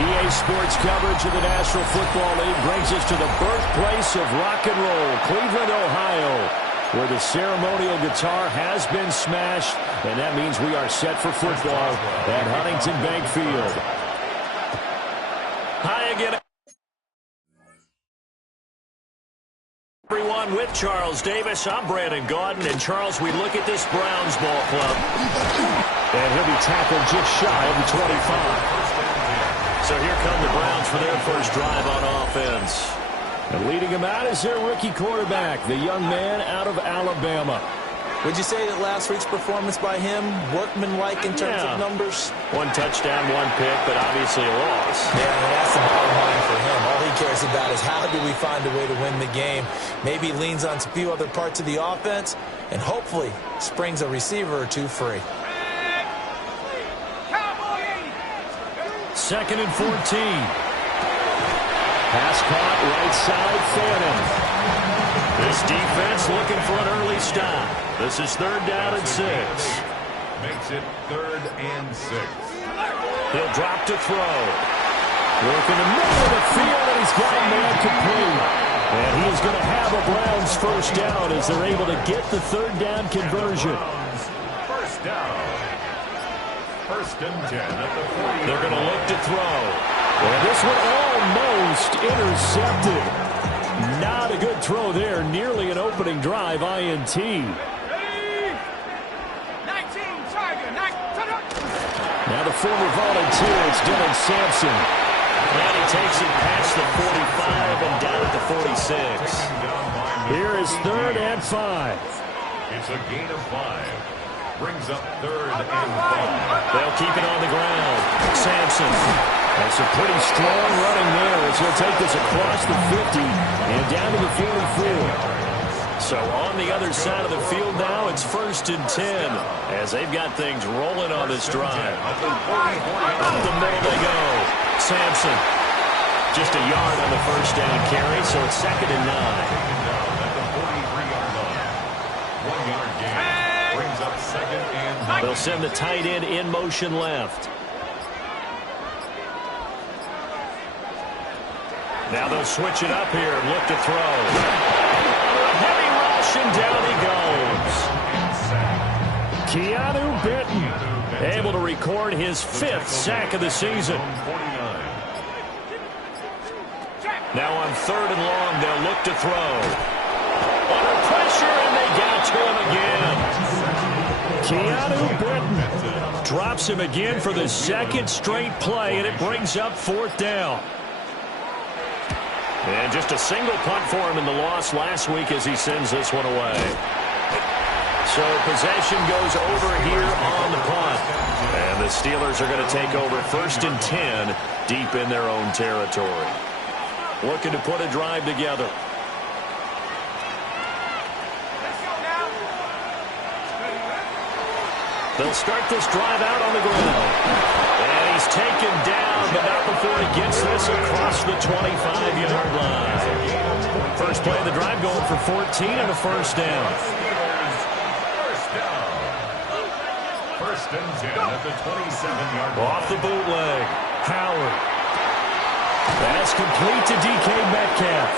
EA Sports coverage of the National Football League brings us to the birthplace of rock and roll, Cleveland, Ohio, where the ceremonial guitar has been smashed, and that means we are set for football at Huntington Bank Field. Hi again, everyone, with Charles Davis. I'm Brandon Gaudin, and Charles, we look at this Browns ball club, and he'll be tackled just shy of the 25. So here come the Browns for their first drive on offense. And leading him out is their rookie quarterback, the young man out of Alabama. Would you say that last week's performance by him, workmanlike in terms of numbers? One touchdown, one pick, but obviously a loss. Yeah, and that's the bottom line for him. All he cares about is how do we find a way to win the game. Maybe leans on a few other parts of the offense, and hopefully springs a receiver or two free. 2nd and 14. Pass caught, right side, Fannin. This defense looking for an early stop. This is 3rd down and 6. Makes it 3rd and 6. He'll drop to throw. Working the middle of the field, and he's got a man complete. And he is going to have a Browns first down as they're able to get the 3rd down conversion. First down. 1st and 10 at the 40. They're going to look to throw. And this one almost intercepted. Not a good throw there. Nearly an opening drive, INT. Now the former volunteer, it's Dylan Sampson. And he takes it past the 45 and down at the 46. Here is 3rd and 5. It's a gain of 5. Brings up 3rd and 5. They'll keep it on the ground. Sampson. That's a pretty strong running there as he'll take this across the 50 and down to the 44. So on the other side of the field now, it's 1st and 10 as they've got things rolling on this drive. Up the middle they go. Sampson. Just a yard on the first down carry, so it's 2nd and 9. At the 43-yard line. 1-yard gain. Brings up 2nd and 9. They'll send the tight end in motion left. Now they'll switch it up here and look to throw. Heavy rush, and down he goes. Keanu Benton, able to record his 5th sack of the season. Now on 3rd and long, they'll look to throw. Under pressure, and they got to him again. Keanu Benton drops him again for the 2nd straight play, and it brings up 4th down. And just a single punt for him in the loss last week as he sends this one away. So possession goes over here on the punt. And the Steelers are going to take over 1st and 10 deep in their own territory. Looking to put a drive together. They'll start this drive out on the ground. And he's taken down, but not before he gets this across the 25-yard line. First play of the drive going for 14 and a first down. First and 10 at the 27-yard line. Off the bootleg. Howard. That's complete to DK Metcalf.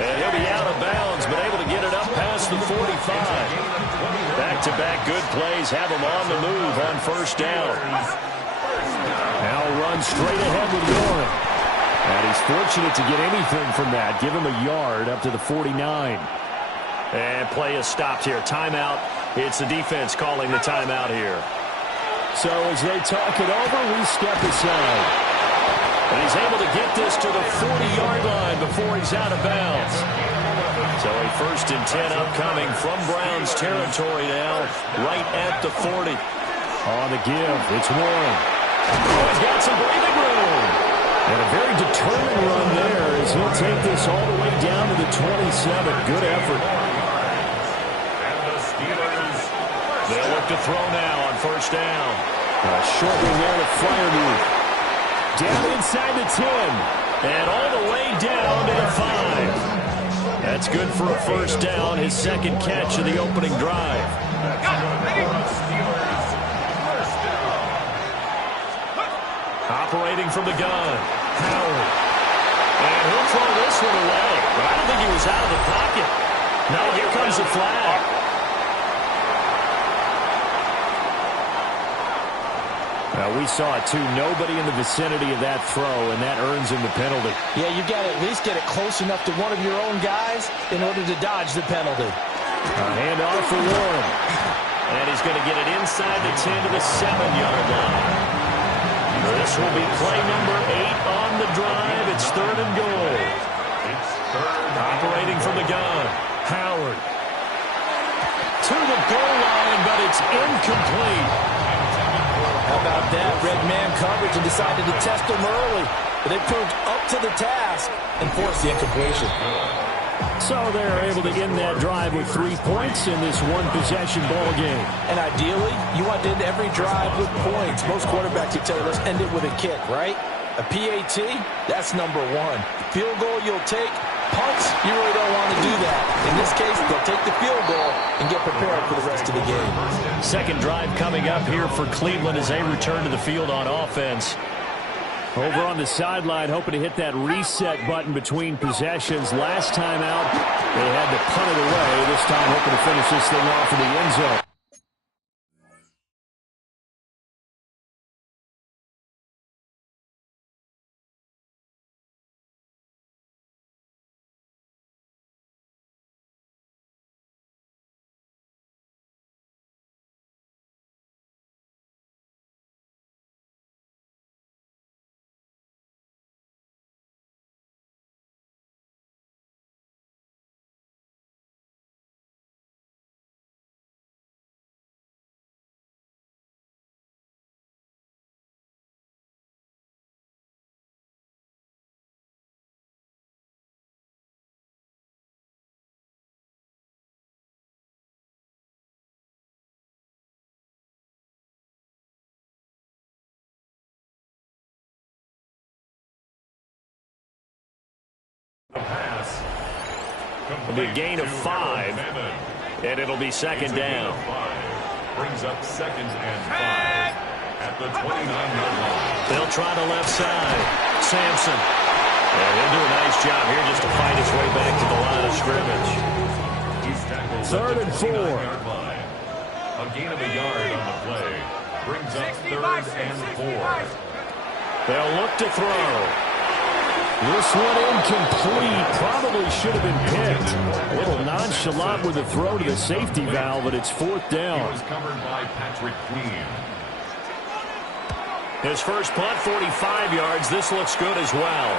And he'll be out of bounds, but able to get it up past the 45. Back-to-back good plays have him on the move on first down. Now run straight ahead with Warren. And he's fortunate to get anything from that. Give him a yard up to the 49. And play is stopped here. Timeout. It's the defense calling the timeout here. So as they talk it over, we step aside. And he's able to get this to the 40-yard line before he's out of bounds. So a 1st and 10 upcoming from Browns territory now, right at the 40. On the give, it's Warren. Oh, he's got some breathing room. And a very determined run there as he'll take this all the way down to the 27. Good effort. And the Steelers, They'll look to throw now on first down. Short one there to Freiermuth. Down inside the 10. And all the way down to the 5. That's good for a first down, his second catch of the opening drive. Operating from the gun, Howard. And he'll throw this one away. But I don't think he was out of the pocket. No, here comes the flag. We saw it, too. Nobody in the vicinity of that throw, and that earns him the penalty. Yeah, you've got to at least get it close enough to one of your own guys in order to dodge the penalty. A handoff for Warren. And he's going to get it inside the 10 to the 7-yard line. This will be play number 8 on the drive. It's third and goal. Operating from the gun, Howard. To the goal line, but it's incomplete. How about that? Red man coverage and decided to test him early. But they proved up to the task and forced the incompletion. So they're able to end that drive with 3 points in this one-possession ball game. And ideally, you want to end every drive with points. Most quarterbacks would tell you, let's end it with a kick, right? A PAT, that's number 1. Field goal you'll take. Punts, you really don't want to do that. In this case, they'll take the field goal and get prepared for the rest of the game. Second drive coming up here for Cleveland as they return to the field on offense. Over on the sideline, hoping to hit that reset button between possessions. Last time out, they had to punt it away. This time, hoping to finish this thing off in the end zone. It'll be a gain of 5, and it'll be second down. Brings up second and 5 at the 29-yard line. They'll try the left side. Sampson. And he'll do a nice job here just to fight his way back to the line of scrimmage. He's tackled Third and 4. A gain of a yard on the play. Brings up third and 4. They'll look to throw. This one incomplete. Probably should have been picked. A little nonchalant with a throw to the safety valve, but it's fourth down. He was covered by Patrick Queen. His first punt, 45 yards. This looks good as well.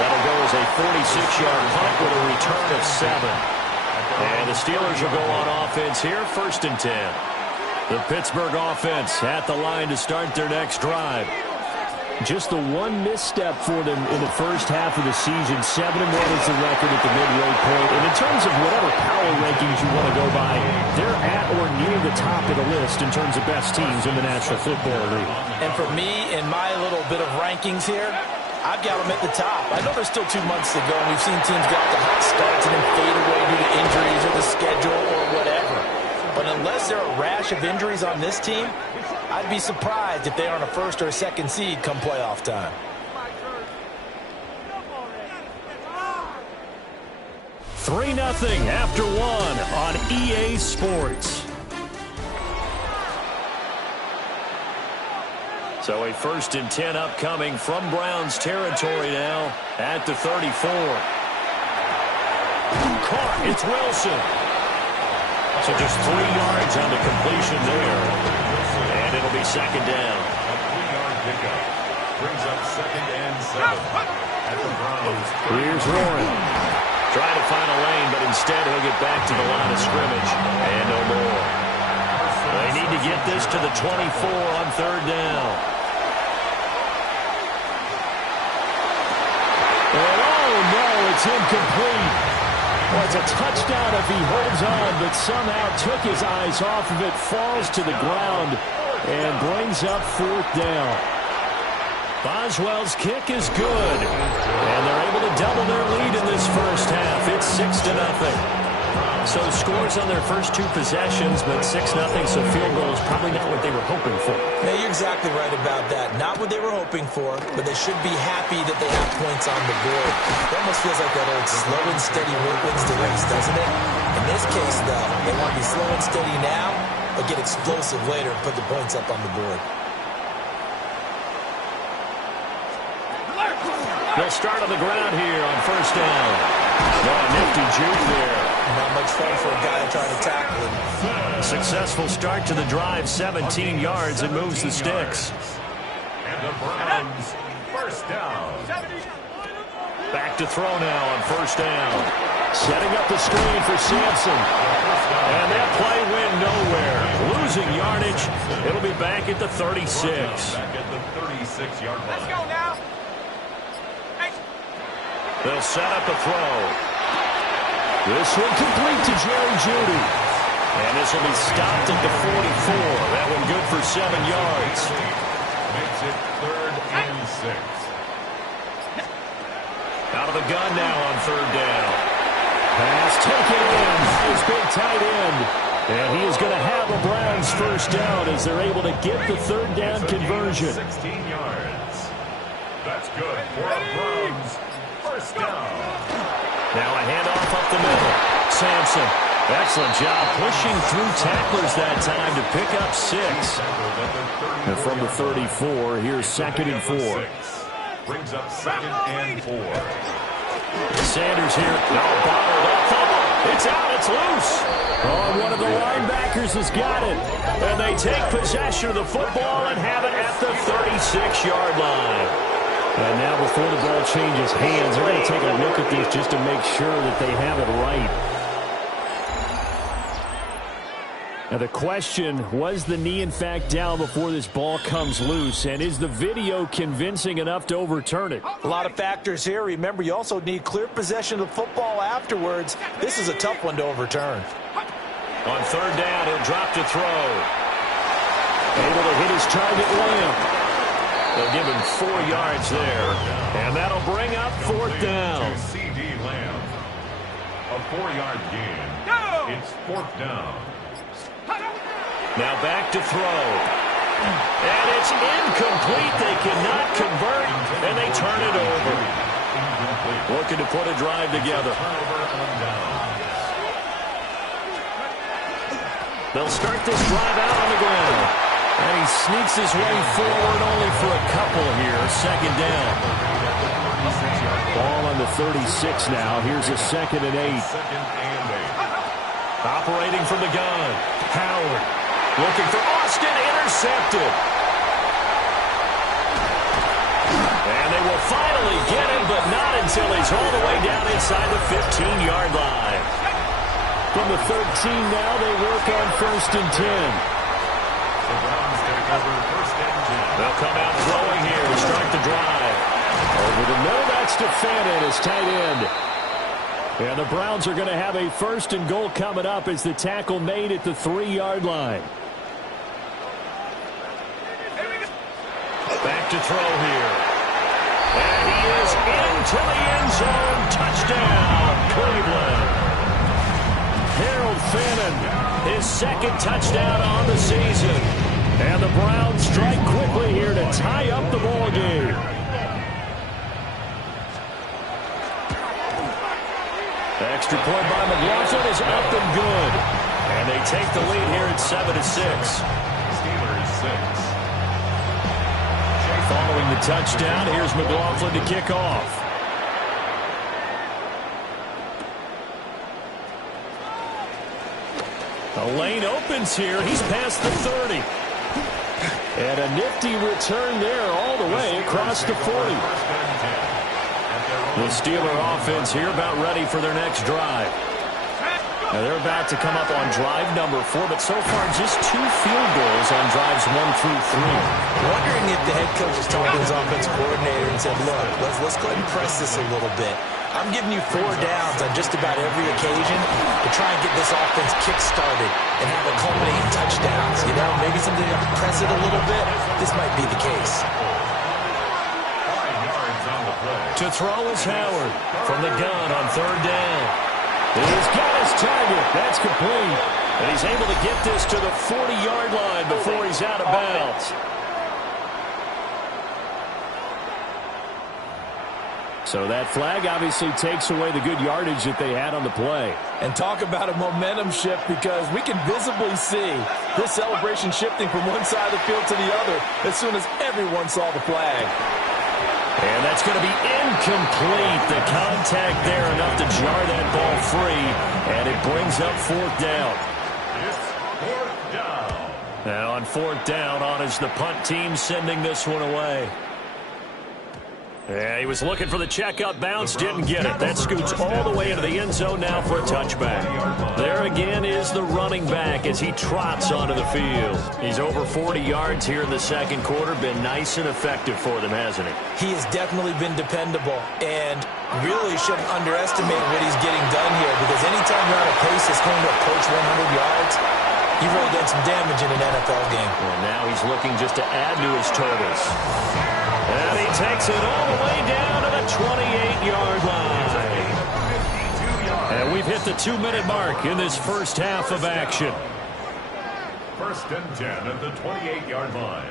That'll go as a 46-yard punt with a return of 7. And the Steelers will go on offense here, first and 10. The Pittsburgh offense at the line to start their next drive. Just the one misstep for them in the first half of the season. 7-1 is the record at the midway point. And in terms of whatever power rankings you want to go by, they're at or near the top of the list in terms of best teams in the National Football League. And for me, in my little bit of rankings here, I've got them at the top. I know there's still 2 months to go, and we've seen teams get off to hot starts and then fade away due to injuries or the schedule or whatever. But unless there are a rash of injuries on this team, I'd be surprised if they aren't a first or a second seed come playoff time. $3-0 after 1 on EA Sports. So a first and 10 upcoming from Browns territory now at the 34. Caught, it's Wilson. So just 3 yards on the completion there. And it'll be second down. A 3-yard pickup. Brings up second and 7 at the Browns. Here's Warren. Trying to find a lane, but instead he'll get back to the line of scrimmage. And no more. They need to get this to the 24 on third down. And oh no, it's incomplete. Well, it's a touchdown if he holds on, but somehow took his eyes off of it, falls to the ground, and brings up fourth down. Boswell's kick is good, and they're able to double their lead in this first half. It's 6-0. So scores on their first two possessions, but 6-0, so field goal is probably not what they were hoping for. Yeah, you're exactly right about that. Not what they were hoping for, but they should be happy that they have points on the board. It almost feels like that old slow and steady wins the race, doesn't it? In this case, though, they want to be slow and steady now, but get explosive later and put the points up on the board. They'll start on the ground here on first down. Oh, nifty juke there. Not much fun for a guy trying to tackle him. Successful start to the drive, 17 yards, and moves the sticks. And the Browns, first down. Back to throw now on first down. Setting up the screen for Sampson. And that play went nowhere. Losing yardage. It'll be back at the 36. Back at the 36-yard line. Let's go now. They'll set up a throw. This one complete to Jerry Jeudy. And this will be stopped at the 44. That one good for 7 yards. Makes it 3rd and 6. Out of the gun now on third down. Pass taken in. His big tight end. And he is going to have a Browns first down as they're able to get the third down conversion. 16 yards. That's good for a Browns first down. Now a handoff up the middle. Sampson, excellent job pushing through tacklers that time to pick up 6. And from the 34, here's 2nd and 4. Brings up 2nd and 4. Sanders here. No, bottled up. It's out. It's loose. Oh, one of the linebackers has got it. And they take possession of the football and have it at the 36-yard line. And now before the ball changes hands, they're going to take a look at this just to make sure that they have it right. Now the question, was the knee in fact down before this ball comes loose? And is the video convincing enough to overturn it? A lot of factors here. Remember, you also need clear possession of the football afterwards. This is a tough one to overturn. On third down, he'll drop to throw. Able to hit his target, Lamb. They'll give him 4 yards there. And that'll bring up fourth down. To C.D. Lamb. A 4-yard gain. It's 4th down. Now back to throw. And it's incomplete. They cannot convert, and they turn it over. Looking to put a drive together. They'll start this drive out on the ground. And he sneaks his way forward only for a couple here. 2nd down. Ball on the 36 now. Here's a 2nd and 8. Operating from the gun. Howard looking for Austin. Intercepted. And they will finally get him, but not until he's all the way down inside the 15-yard line. From the 13 now, they work on 1st and 10. They'll come out throwing here to start the drive. Over the middle, that's to Fannin, his tight end. And the Browns are going to have a 1st and goal coming up as the tackle made at the 3-yard line. Back to throw here. And he is into the end zone. Touchdown, Cleveland. Harold Fannin, his 2nd touchdown on the season. And the Browns strike quickly here to tie up the ball game. Extra point by McLaughlin is up and good. And they take the lead here at 7-6. Steelers 6. Following the touchdown, here's McLaughlin to kick off. A lane opens here. He's past the 30. And a nifty return there all the way across the 40. The Steeler offense here about ready for their next drive. Now they're about to come up on drive number 4, but so far just 2 field goals on drives 1 through 3. Wondering if the head coach is talking to his offensive coordinator and said, look, let's go ahead and press this a little bit. I'm giving you 4 downs on just about every occasion to try and get this offense kick-started and have it culminate in touchdowns. You know, maybe something to press it a little bit. This might be the case. 5 yards on the play. To throw is Howard from the gun on 3rd down. He's got his target. That's complete. And he's able to get this to the 40-yard line before he's out of bounds. So that flag obviously takes away the good yardage that they had on the play. And talk about a momentum shift, because we can visibly see this celebration shifting from one side of the field to the other as soon as everyone saw the flag. And that's going to be incomplete. The contact there enough to jar that ball free, and it brings up 4th down. It's 4th down. Now on 4th down, on is the punt team sending this one away. Yeah, he was looking for the check-up bounce, didn't get it. That scoots all the way into the end zone now for a touchback. There again is the running back as he trots onto the field. He's over 40 yards here in the 2nd quarter. Been nice and effective for them, hasn't he? He has definitely been dependable, and really shouldn't underestimate what he's getting done here, because anytime you're on a pace that's going to approach 100 yards, you've really done some damage in an NFL game. Well, now he's looking just to add to his totals. And he takes it all the way down to the 28-yard line. And we've hit the 2-minute mark in this first half of action. 1st and 10 at the 28-yard line.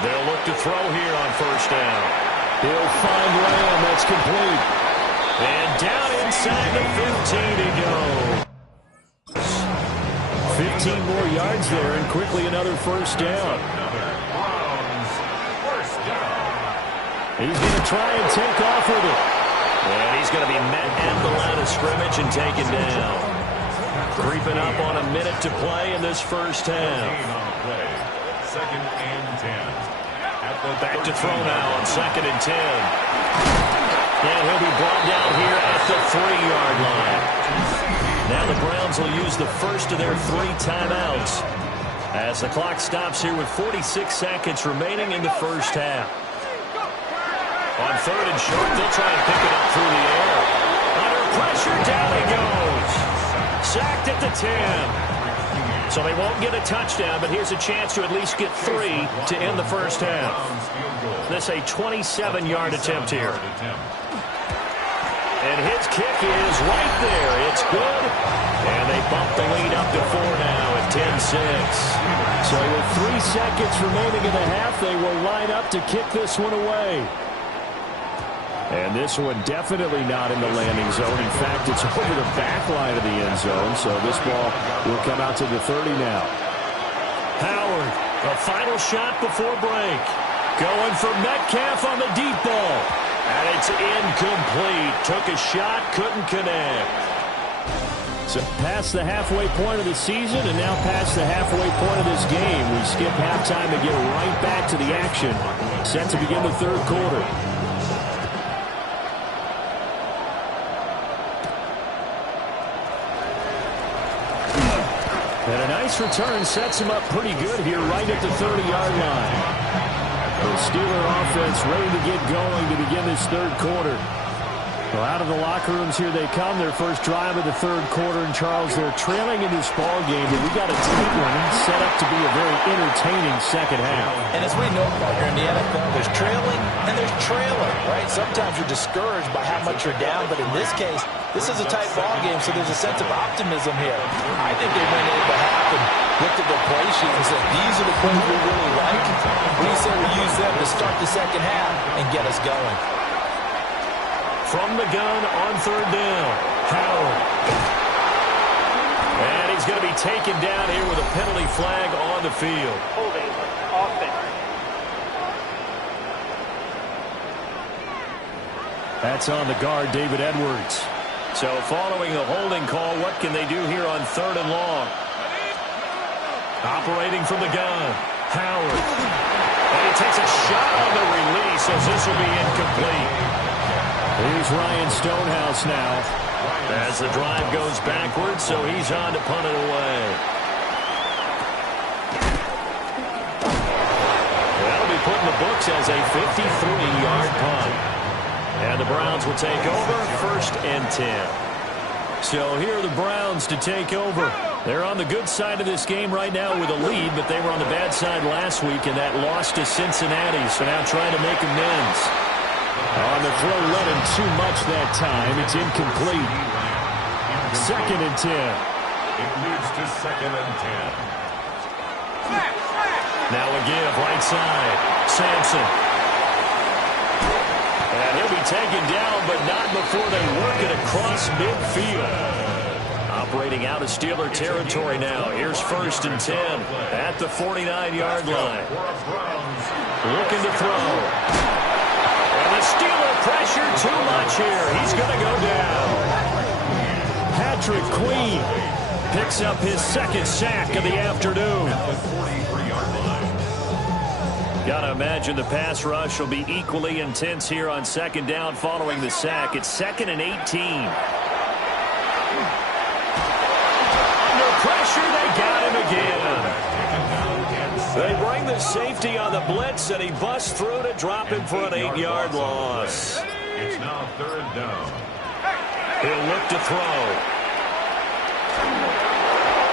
They'll look to throw here on 1st down. He'll find Lamb. That's complete. And down inside the 15 to go. 15 more yards there, and quickly another 1st down. Browns, 1st down. He's going to try and take off with it. And he's going to be met at the line of scrimmage and taken down. Creeping up on a minute to play in this first half. 2nd and 10. Back to throw now on 2nd and 10. And he'll be brought down here at the 3-yard line. Now the Browns will use the first of their 3 timeouts as the clock stops here with 46 seconds remaining in the first half. On 3rd and short, they'll try and pick it up through the air. Under pressure, down he goes. Sacked at the 10. So they won't get a touchdown, but here's a chance to at least get 3 to end the first half. This a 27-yard attempt here. And his kick is right there. It's good. And they bump the lead up to 4 now at 10-6. So with 3 seconds remaining in the half, they will line up to kick this one away. And this one definitely not in the landing zone. In fact, it's over the back line of the end zone. So this ball will come out to the 30 now. Howard, a final shot before break. Going for Metcalf on the deep ball. And it's incomplete. Took a shot, couldn't connect. So past the halfway point of the season and now past the halfway point of this game. We skip halftime and get right back to the action. Set to begin the 3rd quarter. And a nice return sets him up pretty good here right at the 30-yard line. The Steeler offense ready to get going to begin this 3rd quarter. Well, out of the locker rooms here they come. Their first drive of the 3rd quarter. And, Charles, they're trailing in this ball game, but we got a tight one set up to be a very entertaining second half. And as we know, partner, in the NFL, there's trailing and there's trailing, right? Sometimes you're discouraged by how much you're down, but in this case, this is a tight ball game, so there's a sense of optimism here. I think they went into the half and looked at their play sheet and said, these are the plays we really like. We say we use them to start the second half and get us going. From the gun on 3rd down, Howard. And he's going to be taken down here with a penalty flag on the field. Holding offense. That's on the guard, David Edwards. So following the holding call, what can they do here on 3rd and long? Operating from the gun, Howard. And he takes a shot on the release as this will be incomplete. Here's Ryan Stonehouse now as the drive goes backwards, so he's on to punt it away. That'll be put in the books as a 53-yard punt. And the Browns will take over, 1st and 10. So here are the Browns to take over. They're on the good side of this game right now with a lead, but they were on the bad side last week in that loss to Cincinnati, so now trying to make amends. On the throw, led him too much that time. It's incomplete. 2nd and 10. It leads to 2nd and 10. Now a give, right side. Sampson. And he'll be taken down, but not before they work it across midfield. Operating out of Steeler territory now. Here's 1st and 10 at the 49-yard line. Looking to throw. And the Steeler pressure too much here. He's going to go down. Patrick Queen picks up his 2nd sack of the afternoon. Gotta imagine the pass rush will be equally intense here on 2nd down following the sack. It's 2nd and 18. Pressure, they got him again. They bring the safety on the blitz, and he busts through to drop him for an 8-yard loss. It's now 3rd down. He'll look to throw.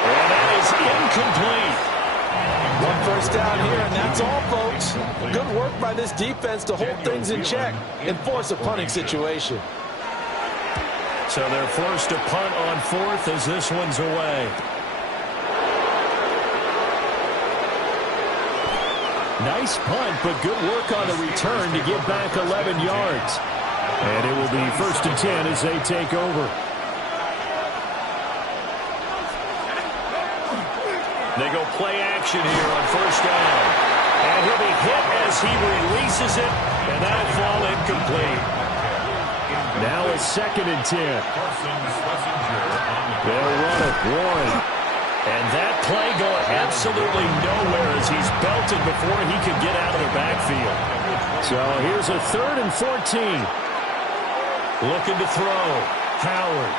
And that is incomplete. 1 first down here, and that's all, folks. Good work by this defense to hold things in check and force a punting situation. So they're forced to punt on 4th as this one's away. Nice punt, but good work on the return to get back 11 yards. And it will be 1st and 10 as they take over. They go play action here on 1st down. And he'll be hit as he releases it, and that'll fall incomplete. Now it's 2nd and 10. They'll run it, Warren. And that play going absolutely nowhere as he's belted before he could get out of the backfield. So here's a 3rd and 14. Looking to throw. Howard.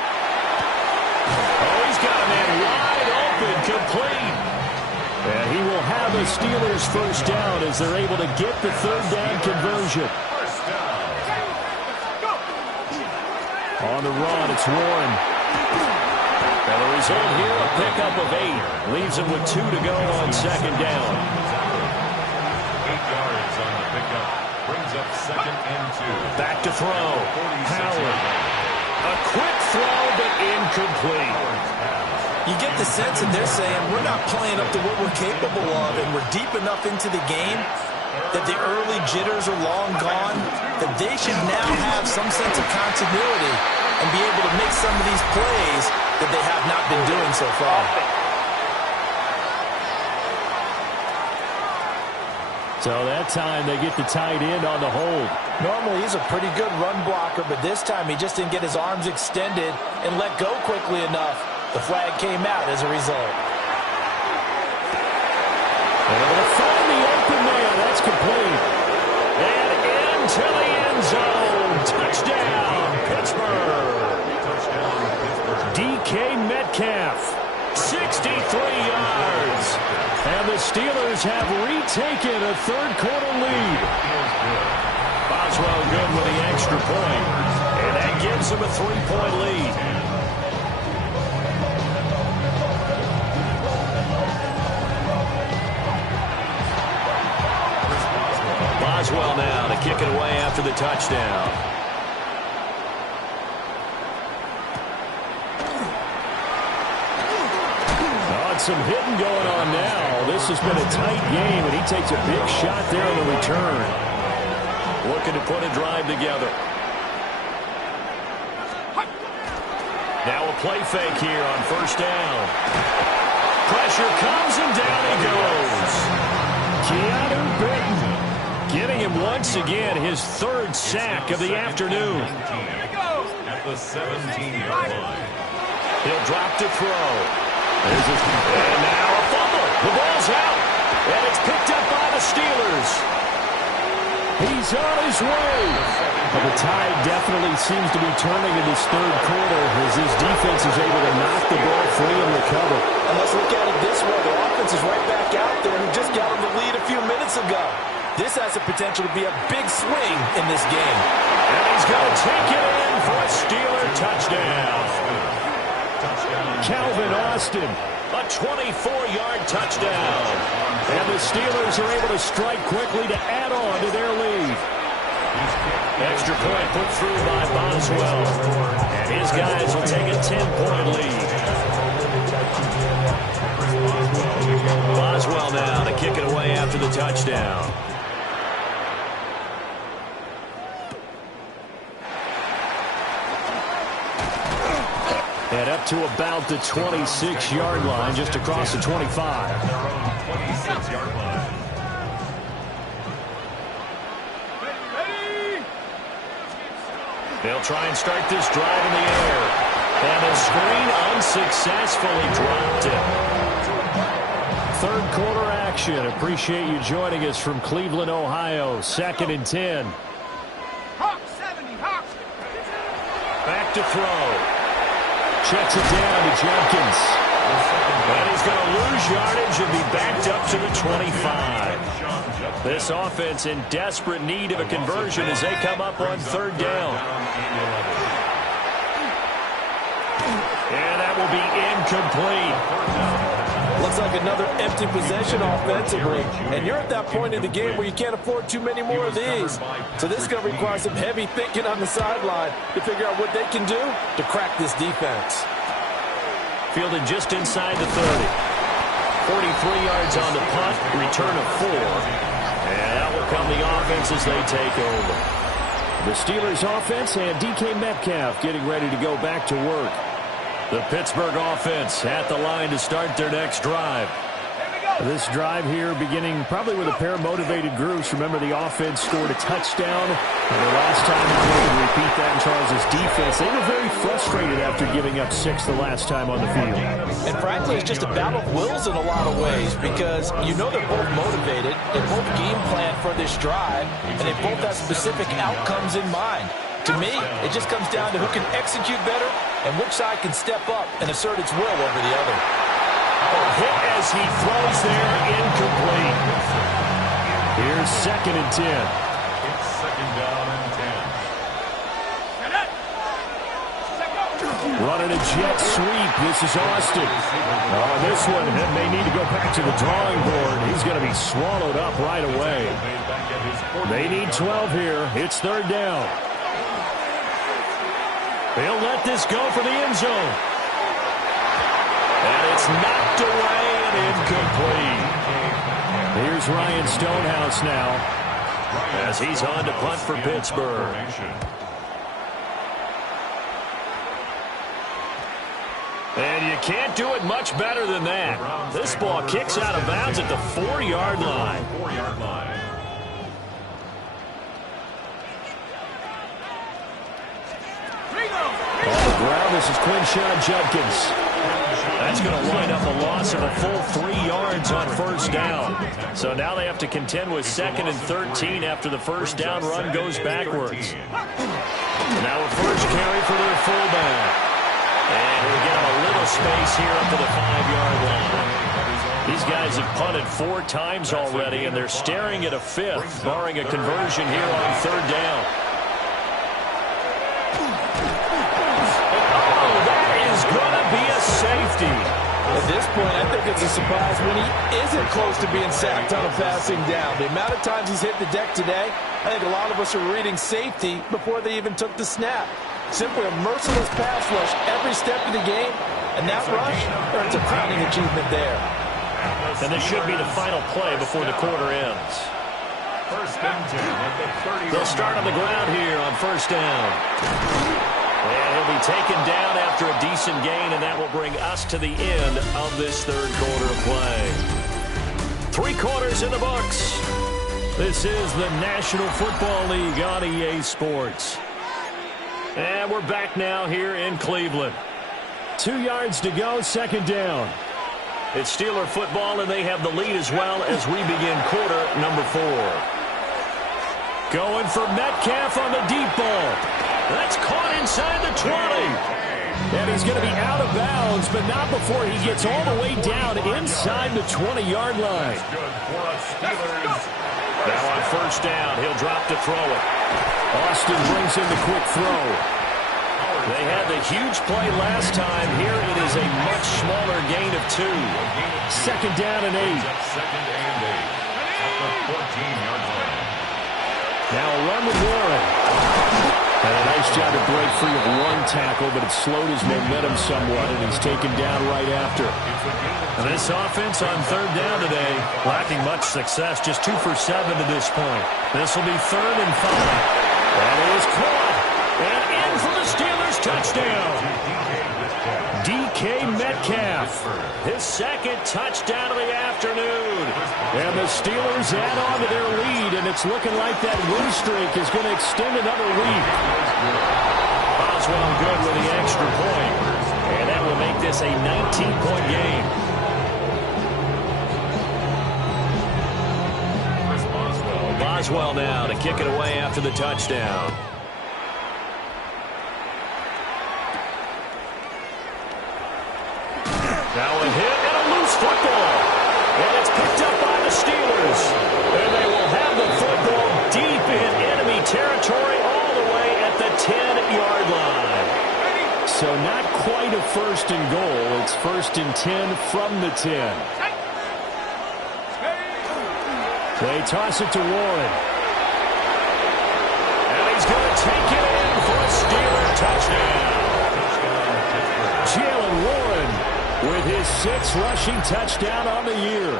Oh, he's got a man wide open, complete. And he will have a Steelers 1st down as they're able to get the 3rd down conversion. On the run, it's Warren. And the result here, a pickup of 8. Leaves him with 2 to go on 2nd down. 8 yards on the pickup. Brings up 2nd and 2. Back to throw. Howard. A quick throw, but incomplete. You get the sense that they're saying we're not playing up to what we're capable of, and we're deep enough into the game that the early jitters are long gone, that they should now have some sense of continuity and be able to make some of these plays that they have not been doing so far. So that time they get the tight end on the hold. Normally he's a pretty good run blocker, but this time he just didn't get his arms extended and let go quickly enough. The flag came out as a result. And they're going to find the open man. That's complete. And into the end zone. Touchdown, Pittsburgh. DK Metcalf, 63 yards. And the Steelers have retaken a 3rd quarter lead. Boswell good with the extra point. And that gives them a 3-point lead. Boswell now to kick it away after the touchdown. Some hitting going on now. This has been a tight game, and he takes a big shot there on the return. Looking to put a drive together. Now a play fake here on 1st down. Pressure comes, and down he goes. Keanu Benton getting him once again his 3rd sack of the afternoon. At the 17-yard line. He'll drop to throw. And now a fumble. The ball's out, and it's picked up by the Steelers. He's on his way. Well, the tide definitely seems to be turning in this third quarter as his defense is able to knock the ball free and recover. And let's look at it this way. The offense is right back out there who just got him the lead a few minutes ago. This has the potential to be a big swing in this game. And he's going to take it in for a Steeler touchdown. Calvin Austin, a 24-yard touchdown. And the Steelers are able to strike quickly to add on to their lead. Extra point put through by Boswell. And his guys will take a 10-point lead. Boswell now to kick it away after the touchdown. And up to about the 26-yard line, just across the 25. Their own 26-yard line. They'll try and start this drive in the air. And the screen unsuccessfully dropped it. Third quarter action. Appreciate you joining us from Cleveland, Ohio. 2nd and 10. Back to throw. Checks it down to Jenkins. And he's going to lose yardage and be backed up to the 25. This offense in desperate need of a conversion as they come up on third down. And that will be incomplete. Looks like another empty possession offensively. And you're at that point in the game where you can't afford too many more of these. So this is going to require some heavy thinking on the sideline to figure out what they can do to crack this defense. Fielded just inside the 30. 43 yards on the punt, return of 4. And that will come the offense as they take over. The Steelers offense and DK Metcalf getting ready to go back to work. The Pittsburgh offense at the line to start their next drive. This drive here beginning probably with a pair of motivated groups. Remember, the offense scored a touchdown. And the last time out, to repeat that in Charles' defense, they were very frustrated after giving up 6 the last time on the field. And frankly, it's just a battle of wills in a lot of ways because you know they're both motivated. They both game plan for this drive, and they both have specific outcomes in mind. To me, it just comes down to who can execute better and which side can step up and assert its will over the other. Hit as he throws there, incomplete. Here's 2nd and 10. It's 2nd down and 10. Running a jet sweep. This is Austin. This one may need to go back to the drawing board. He's going to be swallowed up right away. They need 12 here. It's 3rd down. They'll let this go for the end zone. And it's knocked away and incomplete. Here's Ryan Stonehouse now as he's on to punt for Pittsburgh. And you can't do it much better than that. This ball kicks out of bounds at the 4-yard line. 4-yard line. On the ground, this is Quinshon Judkins. That's going to wind up a loss of a full 3 yards on 1st down. So now they have to contend with 2nd and 13 after the 1st down run goes backwards. Now a first carry for their fullback. And we get a little space here up to the 5-yard line. These guys have punted 4 times already, and they're staring at a 5th, barring a conversion here on 3rd down. Safety. At this point, I think it's a surprise when he isn't close to being sacked on a passing down. The amount of times he's hit the deck today, I think a lot of us are reading safety before they even took the snap. Simply a merciless pass rush every step of the game, and that rush earns a crowning achievement there. And this should be the final play before the quarter ends. 1st and 10 at the 30. They'll start on the ground here on 1st down. And he'll be taken down after a decent gain, and that will bring us to the end of this 3rd quarter of play. 3 quarters in the books. This is the National Football League on EA Sports. And we're back now here in Cleveland. 2 yards to go, 2nd down. It's Steeler football, and they have the lead as well as we begin quarter number 4. Going for Metcalf on the deep ball. That's caught inside the 20. And he's going to be out of bounds, but not before he gets all the way down inside the 20-yard line. Now on first down, he'll drop to throw it. Austin brings in the quick throw. They had the huge play last time. Here it is a much smaller gain of 2. Second down and 8. Second and 8. At the 14-yard line. Now a run with Warren. And a nice job to break free of 1 tackle, but it slowed his momentum somewhat, and he's taken down right after. And this offense on third down today, lacking much success, just 2 for 7 to this point. This will be 3rd and 5. That is caught. And in for the Steelers touchdown. DK Metcalf, his second touchdown of the afternoon. And the Steelers add on to their lead, and it's looking like that win streak is going to extend another week. Boswell good with the extra point, and that will make this a 19-point game. Boswell now to kick it away after the touchdown. Now a hit and a loose football. And it's picked up by the Steelers. And they will have the football deep in enemy territory all the way at the 10-yard line. So not quite a 1st and goal. It's 1st and 10 from the 10. They toss it to Warren. And he's going to take it in for a Steeler touchdown. Jalen Warren with his 6th rushing touchdown on the year,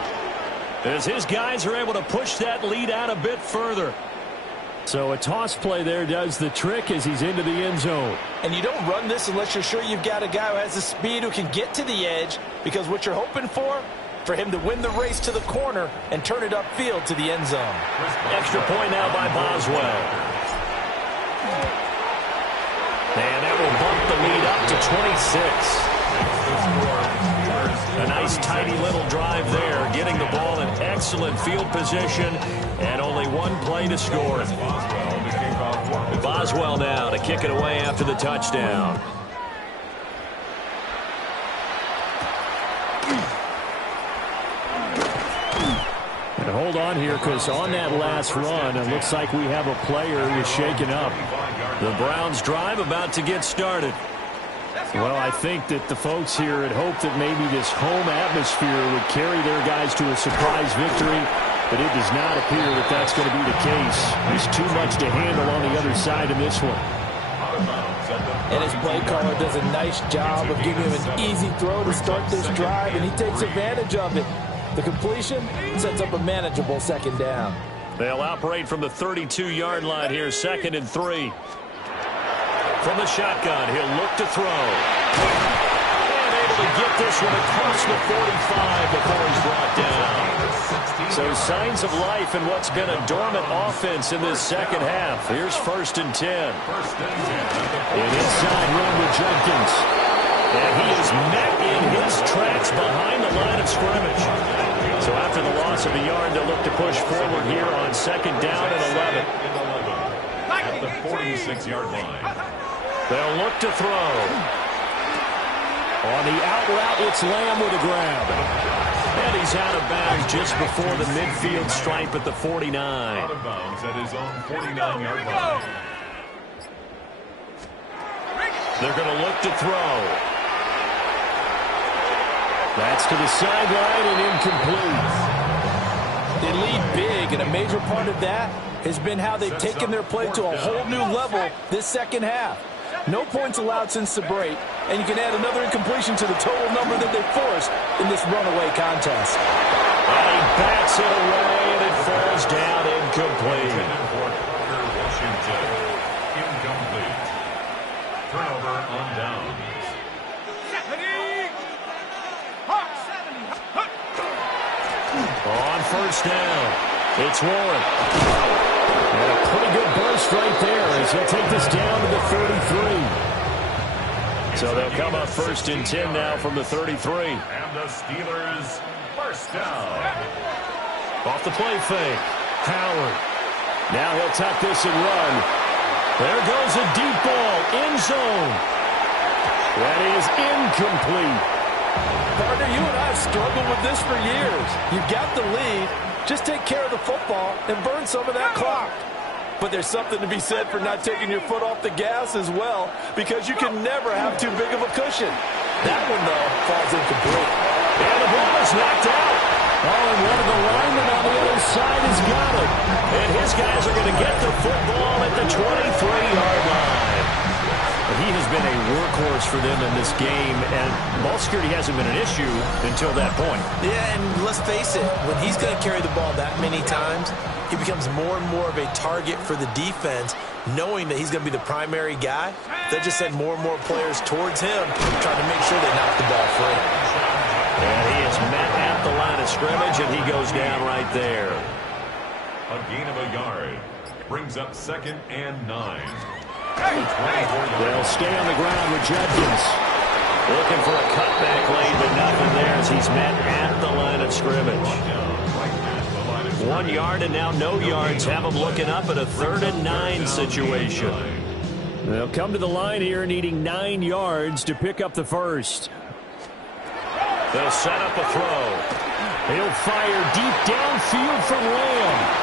as his guys are able to push that lead out a bit further. So a toss play there does the trick as he's into the end zone. And you don't run this unless you're sure you've got a guy who has the speed who can get to the edge, because what you're hoping for him to win the race to the corner and turn it upfield to the end zone. Extra point now by Boswell. And that will bump the lead up to 26. A nice tidy little drive there, getting the ball in excellent field position, and only 1 play to score. Boswell now to kick it away after the touchdown. And hold on here, because on that last run, it looks like we have a player who is shaken up. The Browns drive about to get started. Well, I think that the folks here had hoped that maybe this home atmosphere would carry their guys to a surprise victory, but it does not appear that that's going to be the case. There's too much to handle on the other side of this one. And his play caller does a nice job of giving him an easy throw to start this drive, and he takes advantage of it. The completion sets up a manageable second down. They'll operate from the 32-yard line here, 2nd and 3. From the shotgun, he'll look to throw. And able to get this one across the 45 before he's brought down. So signs of life in what's been a dormant offense in this second half. Here's 1st and 10. An inside run with Jenkins. And he is met in his tracks behind the line of scrimmage. So after the loss of a yard, they'll look to push forward here on 2nd down and 11. At the 46-yard line. They'll look to throw. On the out route, it's Lamb with a grab. And he's out of bounds just before the midfield stripe at the 49. Out of bounds at his own 49-yard line. They're going to look to throw. That's to the sideline and incomplete. They lead big, and a major part of that has been how they've taken their play to a whole new level this second half. No points allowed since the break, and you can add another incompletion to the total number that they forced in this runaway contest. And he bats it away, and it falls down incomplete. Washington, incomplete. Turnover on downs. On first down, it's Warren. And a pretty good burst right there as he'll take this down to the 33. So they'll come up 1st and 10 now from the 33. And the Steelers first down. Off the play fake. Howard. Now he'll tuck this and run. There goes a deep ball. End zone. That is incomplete. Partner, you and I have struggled with this for years. You've got the lead. Just take care of the football and burn some of that clock. But there's something to be said for not taking your foot off the gas as well, because you can never have too big of a cushion. That one, though, falls incomplete. And the ball is knocked out. Oh, and one of the linemen on the other side has got it. And his guys are going to get the football at the 23-yard line. He has been a workhorse for them in this game, and ball security hasn't been an issue until that point. Yeah, and let's face it, when he's going to carry the ball that many times, he becomes more and more of a target for the defense, knowing that he's going to be the primary guy. They'll just send more and more players towards him, trying to make sure they knock the ball free. And he is met at the line of scrimmage, and he goes down right there. A gain of a yard. Brings up 2nd and 9. They'll stay on the ground with Judkins. Looking for a cutback lane, but nothing there as he's met at the line of scrimmage. 1 yard and now no yards. Have them looking up at a 3rd and 9 situation. They'll come to the line here needing 9 yards to pick up the first. They'll set up a throw. He'll fire deep downfield from Lamb.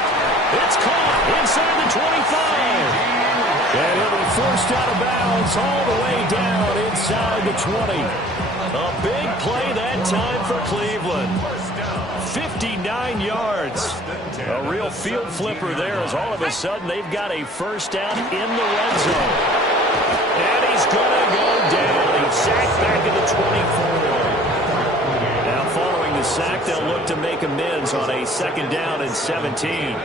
It's caught inside the 25. And it'll be forced out of bounds all the way down inside the 20. A big play that time for Cleveland. 59 yards. A real field flipper there as all of a sudden they've got a first down in the red zone. And he's going to go down. He's sacked back at the 24. Now following the sack, they'll look to make amends on a 2nd down and 17.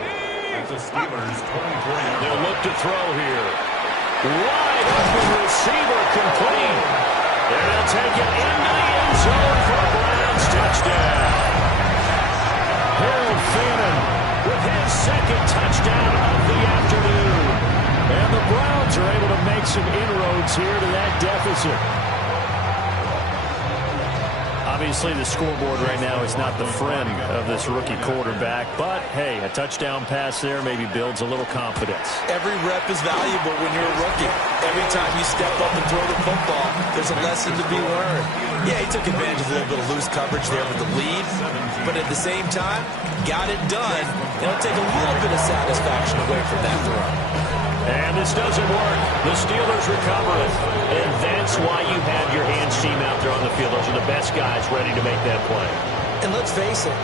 The Steelers 24. They'll look to throw here. Wide open receiver complete. And they'll take it into the end zone for a Browns touchdown. Harold Fannin with his 2nd touchdown of the afternoon. And the Browns are able to make some inroads here to that deficit. Obviously, the scoreboard right now is not the friend of this rookie quarterback. But, hey, a touchdown pass there maybe builds a little confidence. Every rep is valuable when you're a rookie. Every time you step up and throw the football, there's a lesson to be learned. Yeah, he took advantage of a little bit of loose coverage there with the lead. But at the same time, got it done. It'll take a little bit of satisfaction away from that throw. And this doesn't work. The Steelers recover it. And that's why you have your hands team out there on the field. Those are the best guys ready to make that play. And let's face it,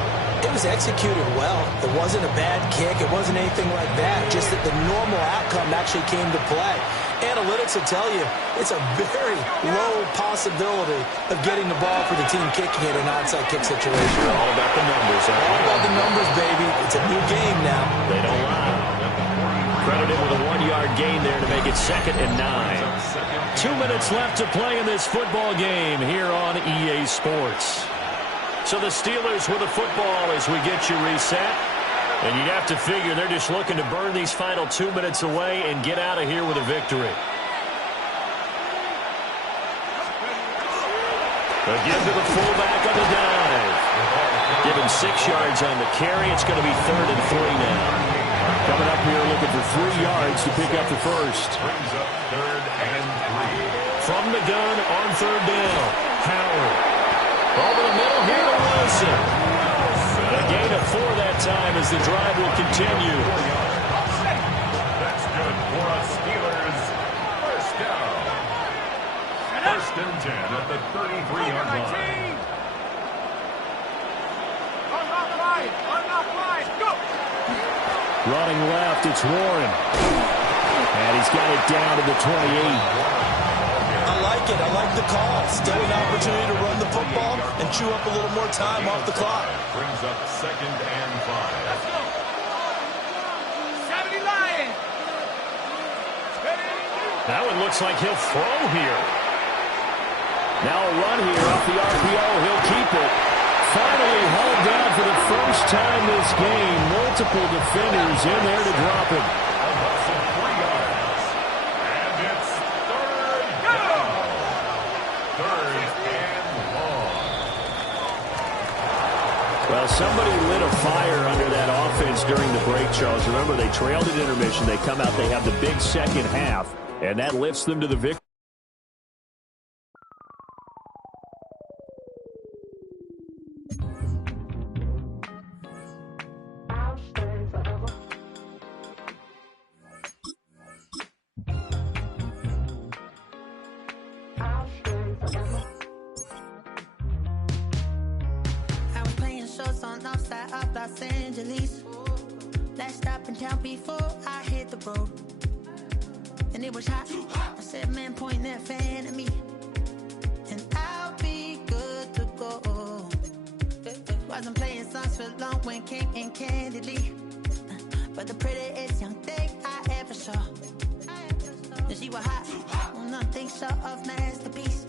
it was executed well. It wasn't a bad kick. It wasn't anything like that. Just that the normal outcome actually came to play. Analytics will tell you it's a very low possibility of getting the ball for the team kicking it in an onside kick situation. All about the numbers. All about the numbers, baby. It's a new game now. They don't lie. Credited with a 1-yard gain there to make it 2nd and 9. 2 minutes left to play in this football game here on EA Sports. So the Steelers with the football as we get you reset. And you'd have to figure they're just looking to burn these final 2 minutes away and get out of here with a victory. A give to the fullback on the dive. Give him 6 yards on the carry. It's going to be 3rd and 3 now. Coming up here looking for 3 yards to pick up the first. Brings up 3rd and 3. From the gun on 3rd down. Howard. Over the middle here to Wilson. A gain of 4 that time as the drive will continue. That's good for a Steelers first down. 1st and 10 at the 33-yard line. Running left, it's Warren. And he's got it down to the 28. I like it. I like the call. Still an opportunity to run the football and chew up a little more time off the clock. Brings up 2nd and 5. Let's go. 70 Lions. That one looks like he'll throw here. Now a run here off the RPO. He'll keep it. Finally hauled down for the first time this game. Multiple defenders in there to drop him. A loss of 3 yards. And it's 3rd down. third and long. Well, somebody lit a fire under that offense during the break, Charles. Remember, they trailed at intermission. They come out, they have the big second half, and that lifts them to the victory. Los Angeles. Last stop in town before I hit the road. And it was hot. I said, man, point that fan at me. And I'll be good to go. Wasn't playing songs for long when came in candidly. But the prettiest young thing I ever saw. And she was hot. Well, nothing short of masterpiece.